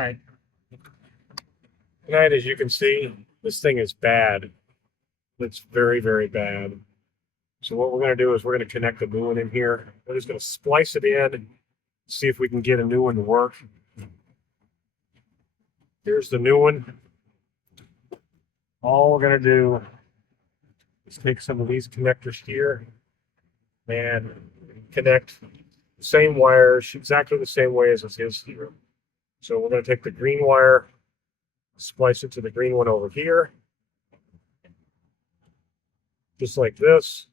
right. Tonight, as you can see, this thing is bad. It's very, very bad. So what we're going to do is we're going to connect a new one in here. We're just going to splice it in, see if we can get a new one to work. Here's the new one. All we're going to do is take some of these connectors here and connect the same wires exactly the same way as it is here. So we're going to take the green wire, splice it to the green one over here, just like this.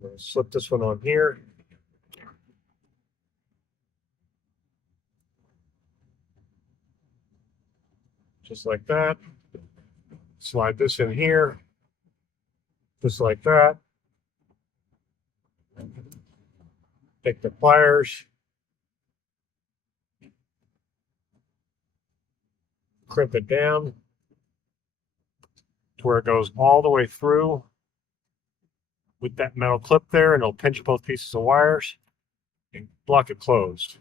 I'm going to slip this one on here. Just like that. Slide this in here, just like that. Take the pliers, crimp it down to where it goes all the way through with that metal clip there, and it'll pinch both pieces of wires and block it closed.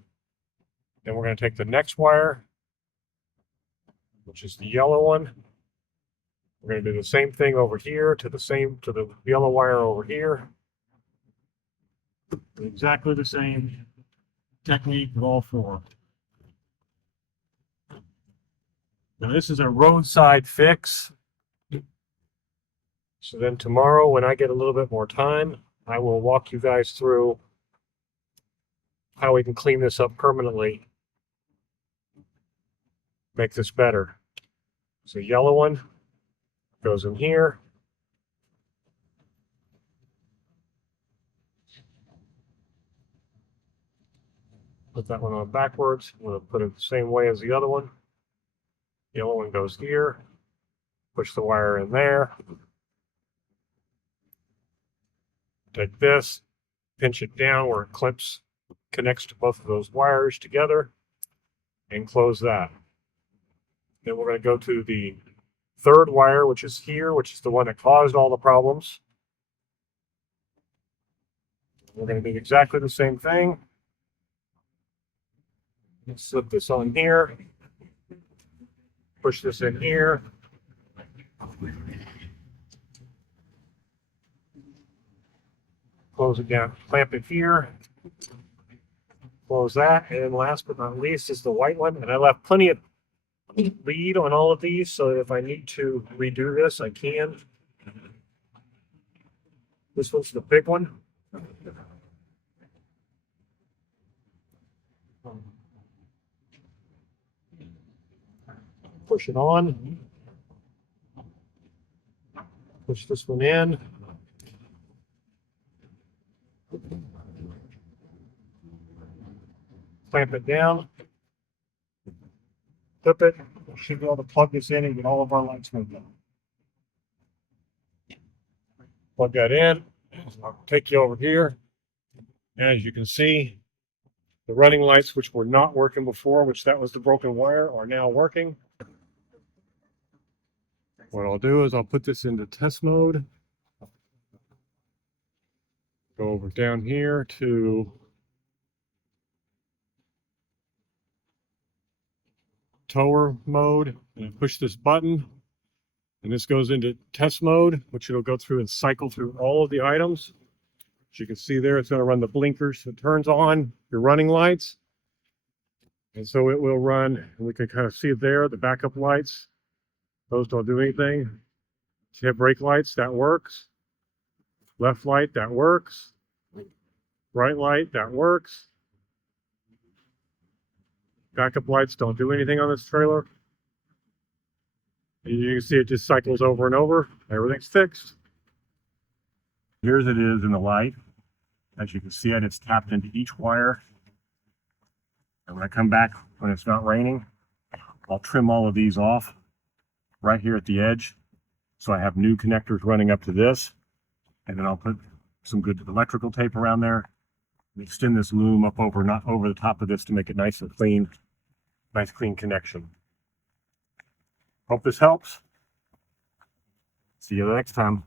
Then we're going to take the next wire, which is the yellow one. We're going to do the same thing over here to the yellow wire over here. Exactly the same technique with all four. Now this is a roadside fix. So then tomorrow, when I get a little bit more time, I will walk you guys through how we can clean this up permanently. Make this better. So yellow one goes in here. Put that one on backwards. I'm going to put it the same way as the other one. Yellow one goes here. Push the wire in there. Take this, pinch it down where it clips, connects to both of those wires together, and close that. Then we're going to go to the third wire, which is here, which is the one that caused all the problems. We're going to do exactly the same thing. Let's slip this on here. Push this in here. Close it down, clamp it here. Close that, and last but not least is the white one. And I left plenty of lead on all of these, so that if I need to redo this, I can. This one's the big one. Push it on. Push this one in. Clamp it down. Flip it. We should be able to plug this in and get all of our lights moved on. Plug that in. I'll take you over here. As you can see, the running lights, which were not working before, which that was the broken wire, are now working. What I'll do is I'll put this into test mode. Go over down here to tower mode and push this button, and this goes into test mode, which it'll go through and cycle through all of the items. As you can see there, it's going to run the blinkers. So it turns on your running lights, and so it will run, and we can kind of see it there, the backup lights. Those don't do anything. Hit brake lights, that works. Left light, that works. Right light, that works. Backup lights don't do anything on this trailer. You can see it just cycles over and over. Everything's fixed. Here's it is in the light. As you can see it's tapped into each wire. And when I come back, when it's not raining, I'll trim all of these off right here at the edge. So I have new connectors running up to this. And then I'll put some good electrical tape around there and extend this loom up over, not over the top of this, to make it nice and clean. Nice clean connection. Hope this helps. See you next time.